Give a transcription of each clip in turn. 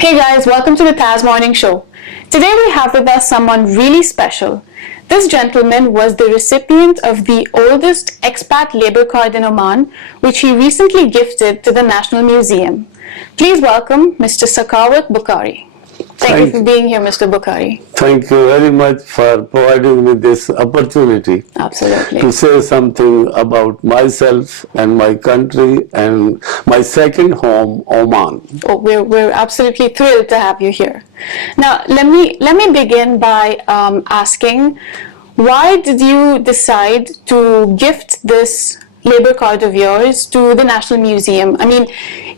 Hey guys, welcome to the TAS Morning Show. Today we have with us someone really special. This gentleman was the recipient of the oldest expat labor card in Oman, which he recently gifted to the National Museum. Please welcome Mr. Sakhawat Bukhari. Thank you for being here, Mr. Bukhari. Thank you very much for providing me this opportunity. Absolutely. To say something about myself and my country and my second home, Oman. Oh, we're absolutely thrilled to have you here. Now, let me begin by asking, why did you decide to gift this labor card of yours to the National Museum? I mean,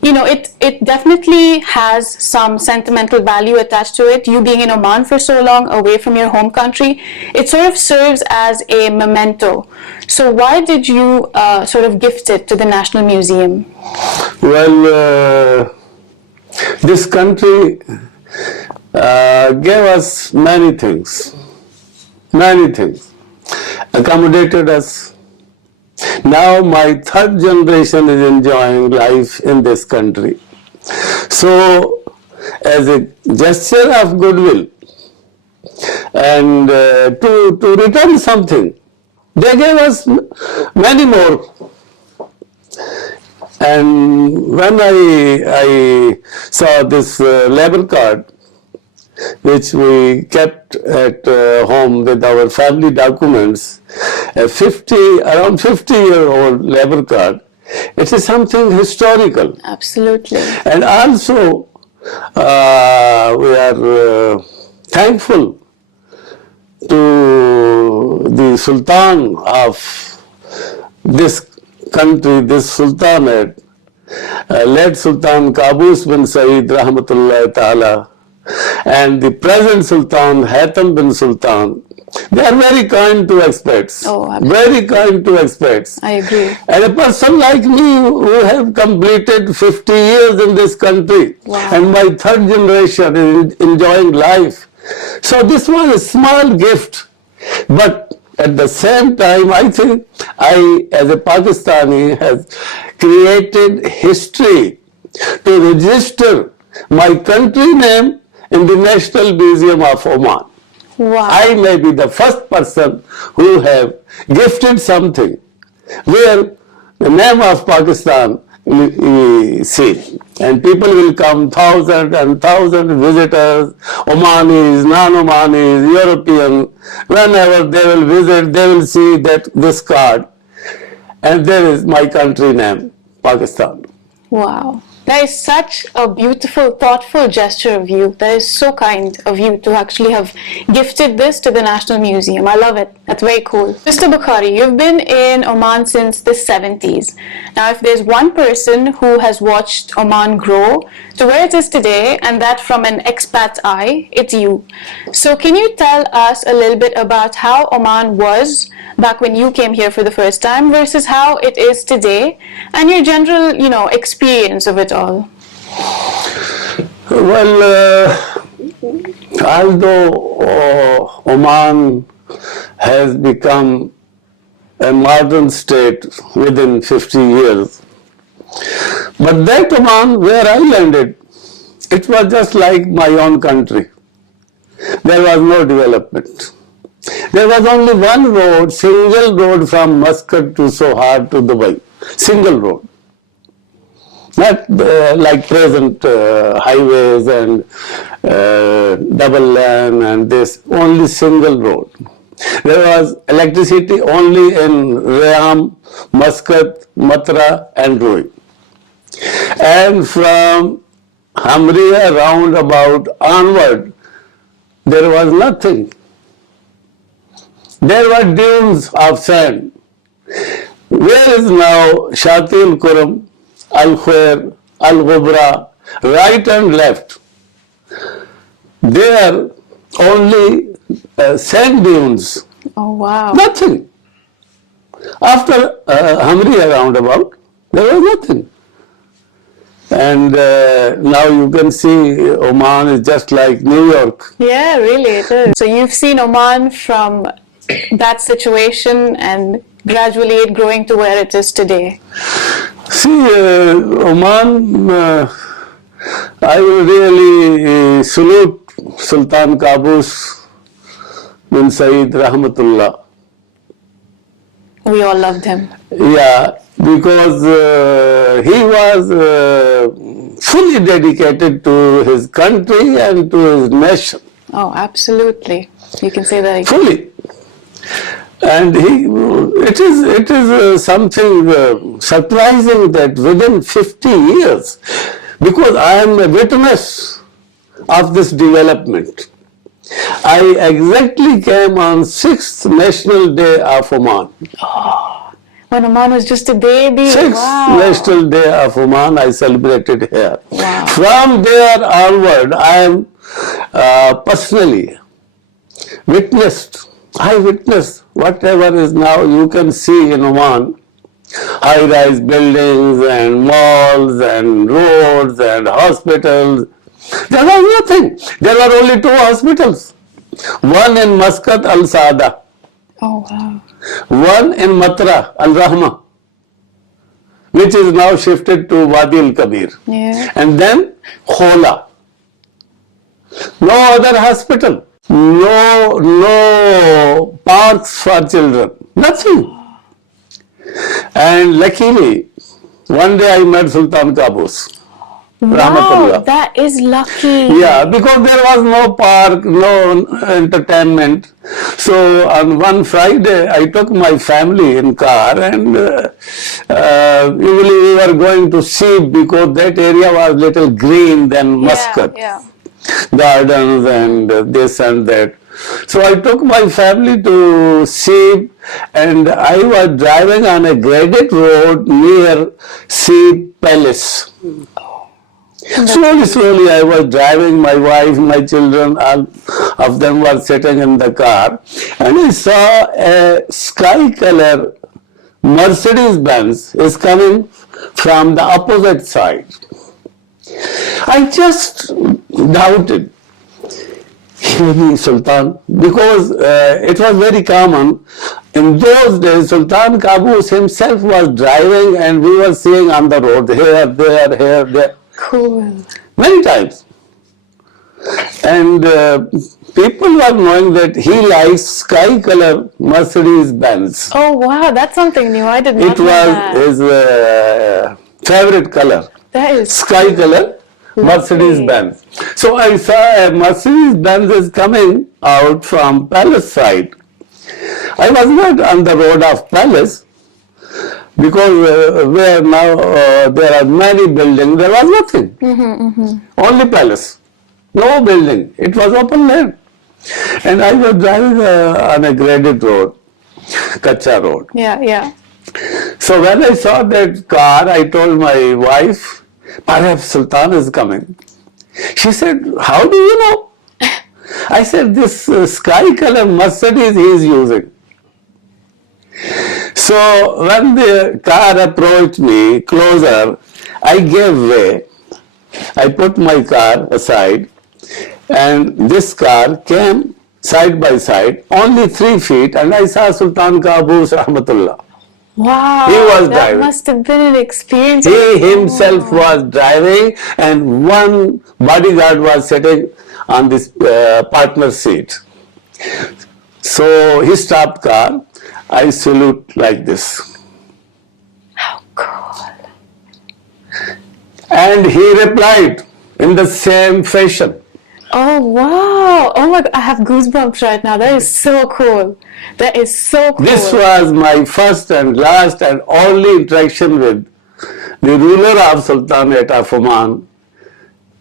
you know, it definitely has some sentimental value attached to it. You being in Oman for so long, away from your home country, it sort of serves as a memento. So why did you sort of gift it to the National Museum? Well, this country gave us many things, accommodated us. Now my third generation is enjoying life in this country. So as a gesture of goodwill and to return something, they gave us many more. And when I saw this labor card, which we kept at home with our family documents, around 50-year-old labor card, it is something historical. Absolutely. And also, we are thankful to the Sultan of this country, this Sultanate, late Sultan Qaboos bin Saeed Rahmatullah Ta'ala, and the present Sultan, Haitham bin Sultan. They are very kind to expats. Oh, absolutely. Very kind to expats. I agree. And a person like me who have completed 50 years in this country, wow, and my third generation is enjoying life. So this was a small gift, but at the same time, I think I, as a Pakistani, has created history to register my country name in the National Museum of Oman. Wow. I may be the first person who have gifted something where the name of Pakistan is seen. And people will come, thousands and thousands visitors, Omanis, non-Omanis, European. Whenever they will visit, they will see that this card. And there is my country name, Pakistan. Wow. That is such a beautiful, thoughtful gesture of you. That is so kind of you to actually have gifted this to the National Museum. I love it. That's very cool. Mr. Bukhari, you've been in Oman since the 70s. Now, if there's one person who has watched Oman grow to where it is today, and that from an expat eye, it's you. So can you tell us a little bit about how Oman was back when you came here for the first time versus how it is today, and your general, you know, experience of it all? Well, although Oman has become a modern state within 50 years, but that Oman where I landed, it was just like my own country. There was no development. There was only one road, single road from Muscat to Sohar to Dubai. Single road. Not like present highways and double lane and this, only single road. There was electricity only in Rayam, Muscat, Matra and Rui. And from Hamriya roundabout onward, there was nothing. There were dunes of sand. Where is now Shatil Kuram, Al Khair, Al Ghubra, right and left? There only sand dunes. Oh, wow. Nothing. After Hamriya roundabout, there was nothing. And now you can see Oman is just like New York. Yeah, really, it is. So you've seen Oman from that situation and gradually it growing to where it is today. See, Oman I will really salute Sultan Qaboos bin Saeed Rahmatullah. We all loved him. Yeah, because he was fully dedicated to his country and to his nation. Oh, absolutely. You can say that again. Fully. And it is something surprising that within 50 years, because I am a witness of this development, I exactly came on 6th National Day of Oman. When Oman was just a baby. 6th Wow. National Day of Oman I celebrated here. Wow. From there onward, I am personally I witnessed whatever is now you can see in Oman, high-rise buildings and malls and roads and hospitals. There was nothing. There were only 2 hospitals. One in Muscat Al-Saada. Oh, wow. One in Matra Al-Rahma, which is now shifted to Wadi Al-Kabir. Yeah. And then Khola. No other hospital. No parks for children. Nothing. And luckily, one day I met Sultan Qaboos. Wow, Rahmatullah. that is lucky. Yeah, because there was no park, no entertainment. So on one Friday, I took my family in car and usually we were going to Seeb because that area was little green than Muscat. Yeah. Gardens and this and that. So I took my family to Seeb and I was driving on a graded road near Seeb Palace. Slowly I was driving, my wife, my children, all of them were sitting in the car, and I saw a sky color Mercedes Benz is coming from the opposite side. I just doubted, maybe Sultan, because it was very common. In those days, Sultan Qaboos himself was driving and we were seeing on the road, here, there. Cool. Many times. And people were knowing that he likes sky color Mercedes Benz. Oh, wow, that's something new. I did not It know was that. his favorite color. That is Sky color Mercedes Benz. So I saw a Mercedes Benz is coming out from Palace side. I was not on the road of Palace because where now there are many buildings, there was nothing. Only Palace. No building. It was open land. And I was driving on a graded road, Kacha road. yeah. So when I saw that car, I told my wife, perhaps Sultan is coming. She said, how do you know? I said, this sky color Mercedes he is using. So when the car approached me closer, I gave way. I put my car aside and this car came side by side, only 3 feet, and I saw Sultan Qaboos Rahmatullah. Wow, He was that driving. must have been an experience. He himself was driving and one bodyguard was sitting on this partner seat. So he stopped car. I salute like this. How cool. And he replied in the same fashion. Oh, wow. Oh my God, I have goosebumps right now. That is so cool. That is so cool. This was my first and last and only interaction with the ruler of Sultanate of Oman,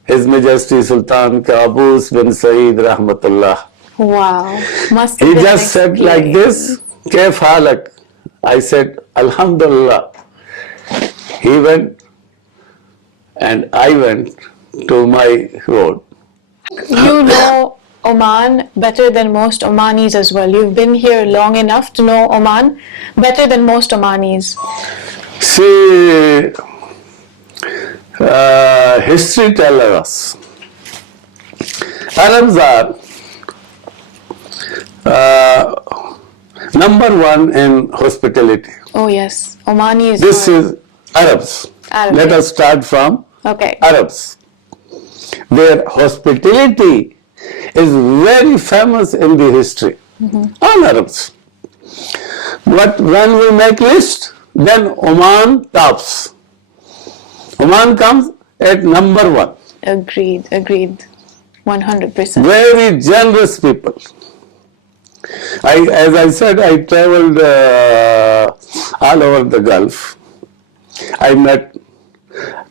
His Majesty Sultan Qaboos bin Saeed Rahmatullah. Wow. Must have He been just said like this, Kaif halak? I said, Alhamdulillah. He went and I went to my road. You know Oman better than most Omanis as well. You've been here long enough to know Oman better than most Omanis. See, history tells us Arabs are number 1 in hospitality. Oh yes, Omanis. This is Arabs. Arabs. Let us start from Okay. Arabs. their hospitality is very famous in the history. All Arabs. But when we make list, then Oman tops. Oman comes at number 1. Agreed, agreed. 100%. Very generous people. As I said, I traveled all over the Gulf. I met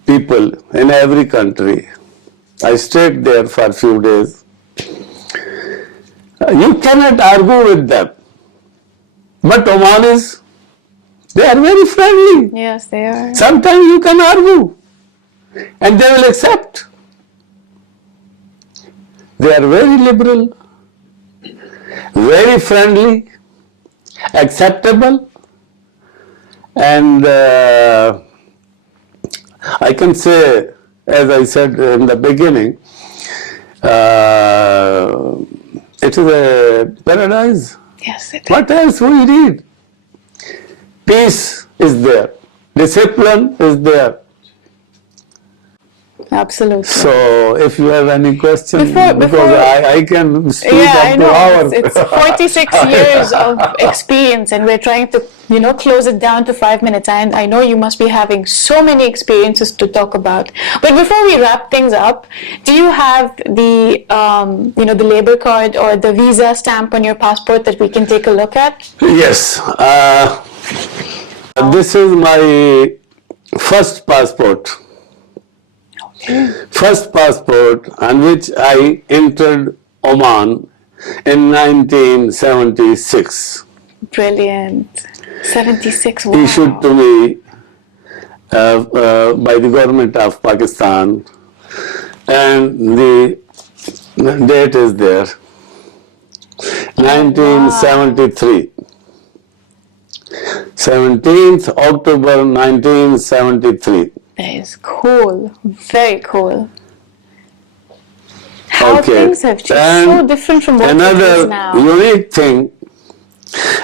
people in every country. I stayed there for a few days. You cannot argue with them. But Omanis, they are very friendly. Yes, they are. Sometimes you can argue and they will accept. They are very liberal, very friendly, acceptable, and I can say, as I said in the beginning, it is a paradise. Yes, it is. What else we need? Peace is there. Discipline is there. Absolutely. So, if you have any question, Before- because I can speak Yeah, up I to know. hours. It's 46 years of experience, and we're trying to, close it down to 5 minutes. And I know you must be having so many experiences to talk about. But before we wrap things up, do you have the, the labor card or the visa stamp on your passport that we can take a look at? Yes. This is my first passport. First passport on which I entered Oman in 1976. Brilliant. 76. Wow. Issued to me by the government of Pakistan, and the date is there, 1973. 17th October 1973. That is cool. Very cool. How Okay. things have changed. And So different from what it is another now. unique thing,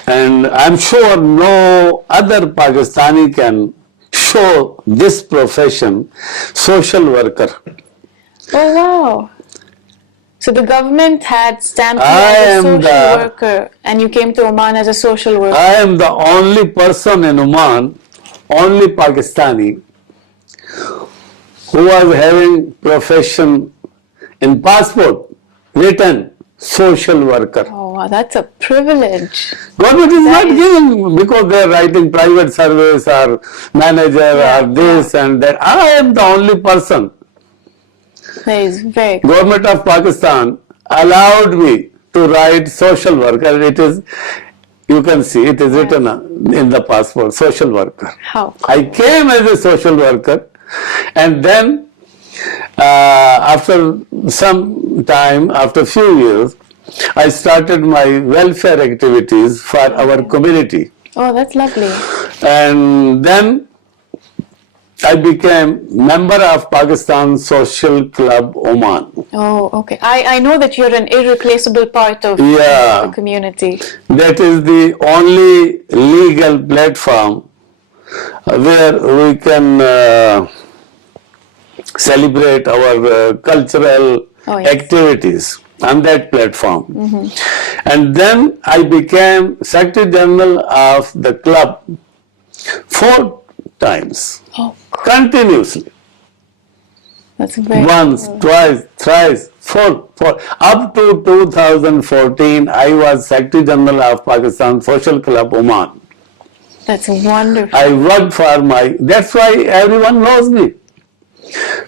and I'm sure no other Pakistani can show this profession, social worker. Oh wow. So the government had stamped you I as a am social the- worker, and you came to Oman as a social worker. I am the only person in Oman, only Pakistani, who was having profession in passport written social worker. Oh wow, that's a privilege. Government is not is- giving because they are writing private service or manager Yeah, or this and that. I am the only person. That is very cool. Government of Pakistan allowed me to write social worker. It is, you can see, it is written in the passport, social worker. How cool. I came as a social worker, and then after some time, after few years, I started my welfare activities for our community, Oh, that's lovely. and then I became member of Pakistan Social Club Oman. Oh, okay. I know that you're an irreplaceable part of Yeah. the community. That is the only legal platform where we can celebrate our cultural Oh, yes. activities on that platform. And then I became Secretary General of the club 4 times, Oh, cool. continuously. That's very Once, twice, thrice, four. Up to 2014, I was Secretary General of Pakistan Social Club Oman. That's wonderful. I worked for that's why everyone knows me.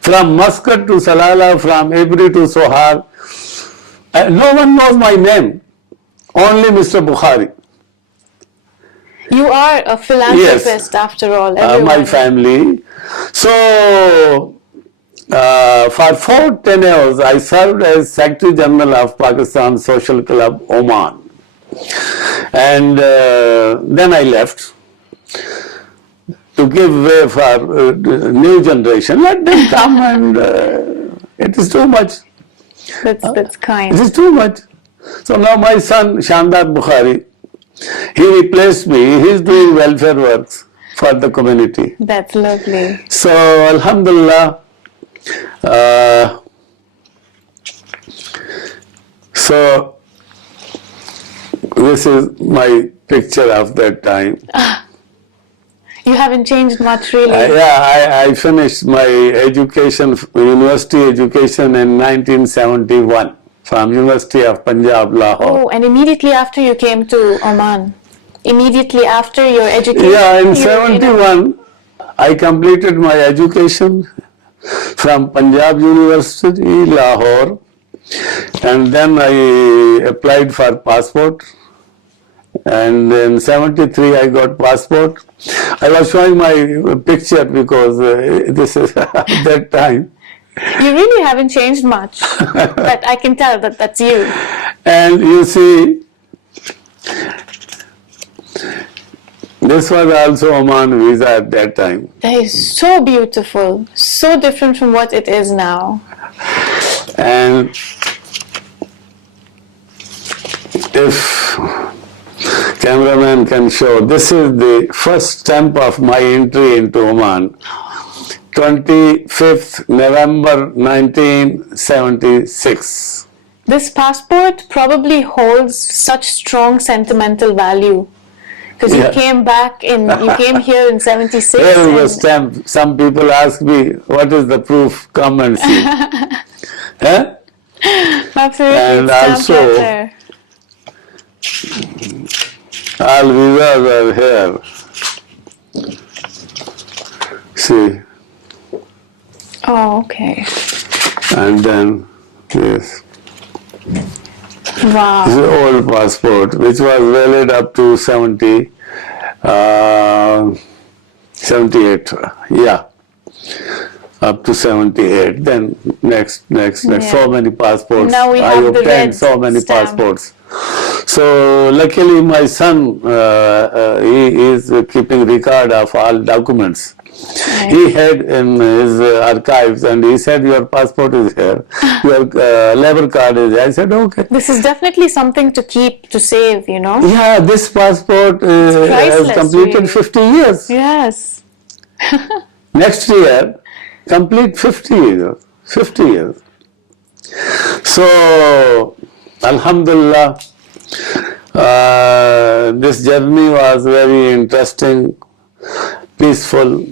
From Muscat to Salalah, from Ibri to Sohar, no one knows my name, only Mr. Bukhari. You are a philanthropist after all. Everyone. My family. So, for 4 tenures, I served as Secretary General of Pakistan Social Club Oman. And then I left to give way for new generation. Let them come, and it is too much. That's It kind. is too much. So now my son, Sakhawat Bukhari, he replaced me. He is doing welfare works for the community. That's lovely. So, Alhamdulillah, So this is my picture of that time. You haven't changed much, really. I finished my education, university education in 1971 from University of Punjab, Lahore. Oh, and immediately after you came to Oman? Immediately after your education? Yeah, in 71, I completed my education from Punjab University, Lahore, and then I applied for passport. And in 73 I got passport. I was showing my picture because this is that time. You really haven't changed much, but I can tell that that's you. And you see, this was also Oman visa at that time. That is so beautiful, so different from what it is now. And if cameraman can show, this is the first stamp of my entry into Oman, 25th November 1976. This passport probably holds such strong sentimental value because you came here in 76. Here is the stamp. Some people ask me, what is the proof? Come and see. Huh? Absolutely. And it's also, right there. all visas are here. See. Oh, okay. And then this. Wow. This is old passport, which was valid up to 78. Yeah. Up to 78. Then next. So many passports. Now we I have the obtained red so many stamp. passports. So luckily my son, he is keeping record of all documents. Right. He had in his archives, and he said, your passport is here, your labor card is here. I said, okay. This is definitely something to keep, to save, you know? Yeah, this passport has priceless, completed really. 50 years. Yes. Next year, complete 50 years. 50 years. So, Alhamdulillah, this journey was very interesting, peaceful,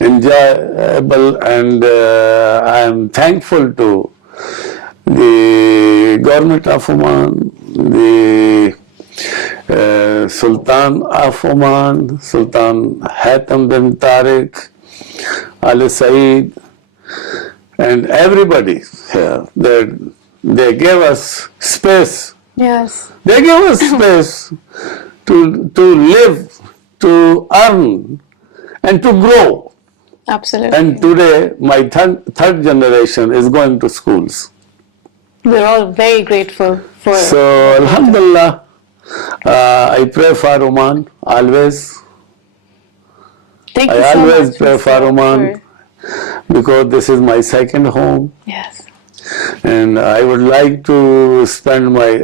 enjoyable, and I am thankful to the government of Oman, the Sultan of Oman, Sultan Haitham bin Tariq, Ali Saeed, and everybody here. They gave us space. Yes. They gave us space to live, to earn, and to grow. Absolutely. And today, my third generation is going to schools. We're all very grateful for. So, Alhamdulillah, I pray for Oman always. Thank you I so always much, pray for Mr. Oman because this is my second home. Yes. And I would like to spend my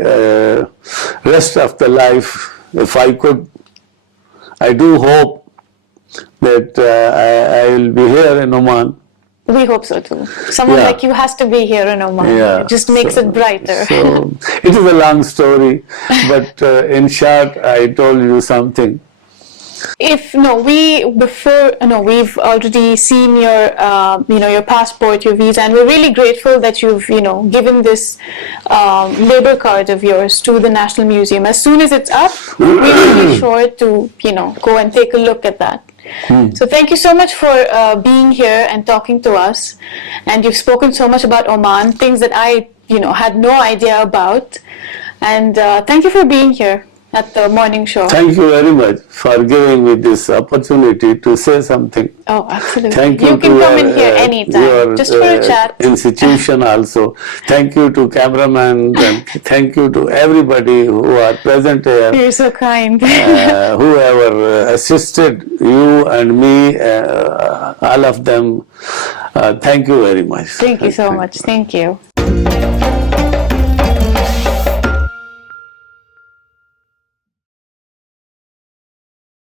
rest of the life, if I could. I do hope that I will be here in Oman. We hope so too. Someone like you has to be here in Oman. Yeah. It just makes it brighter. So it is a long story, but in short, I told you something. We've already seen your, your passport, your visa, and we're really grateful that you've, given this labor card of yours to the National Museum. As soon as it's up, we will be sure to, go and take a look at that. So thank you so much for being here and talking to us. And you've spoken so much about Oman, things that I, had no idea about. And thank you for being here at the morning show. Thank you very much for giving me this opportunity to say something. Oh, absolutely. Thank you you can to come in here anytime, just for a chat. Institution also. Thank you to cameraman and thank you to everybody who are present here. You're so kind. Whoever assisted you and me, all of them. Thank you very much. Thank you so much. Thank you.